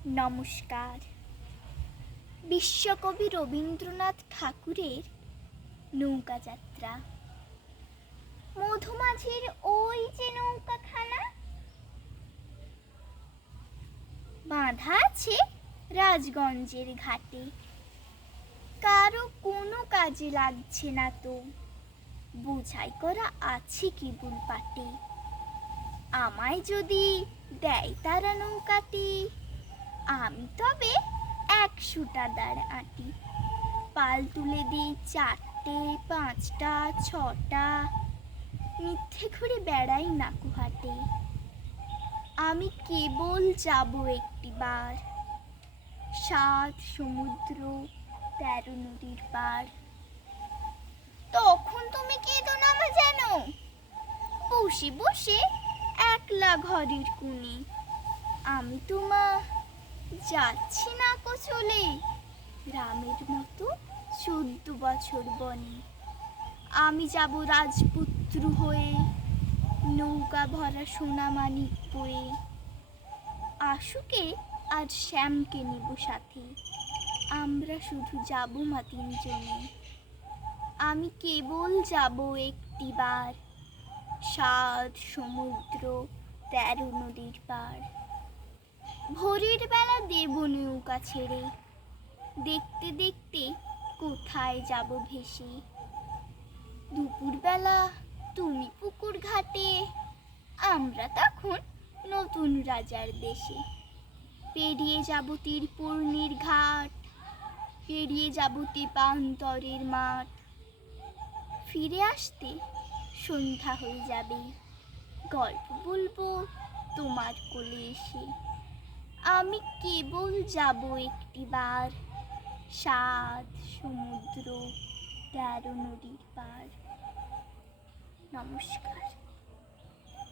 নমস্কার। বিশ্বকবি রবীন্দ্রনাথ ঠাকুরের নৌকা যাত্রা। মধুমাঝির ওই যে নৌকাখানা বাঁধা আছে রাজগঞ্জের ঘাটে, কারো কোনো কাজে লাগছে না তো, বোঝাই করা আছে কেবল পাটে। আমায় যদি দেয় তারা নৌকাটি, আমি তবে 100টা দাঁড় আঁটি। পাল তুলে দিই 4টে 5টা 6টা, মিথ্যে ঘুরে বেড়াই নাকুহাটে। আমি কেবল যাব একটিবার, 7 সমুদ্র 13 নদীর পার। তখন তুমি কেঁদো না মা যেন, বসে বসে একলা ঘরের কোণে। আমি তো মা যাচ্ছি না কো চলে, রামের মতো 14 বছর বনে। আমি যাব রাজপুত্র হয়ে, নৌকা ভরা সোনা মানিক বয়ে। আশুকে আর শ্যামকে নিব সাথে, আমরা শুধু যাব মা 3 জনে। আমি কেবল যাব একটিবার, 7 সমুদ্র 13 নদীর পার। ভোরের বেলা দেব নৌকা ছেড়ে, দেখতে দেখতে কোথায় যাব ভেসে। দুপুরবেলা তুমি পুকুর ঘাটে, আমরা তখন নতুন রাজার দেশে। পেরিয়ে যাব তীরপূর্ণির ঘাট, পেরিয়ে যাব তেপান্তরের মাঠ। ফিরে আসতে সন্ধ্যা হয়ে যাবে, গল্প বলবো তোমার কোলে এসে। আমি কেবল যাব একটিবার, 7 সমুদ্র 13 নদীর পার। নমস্কার।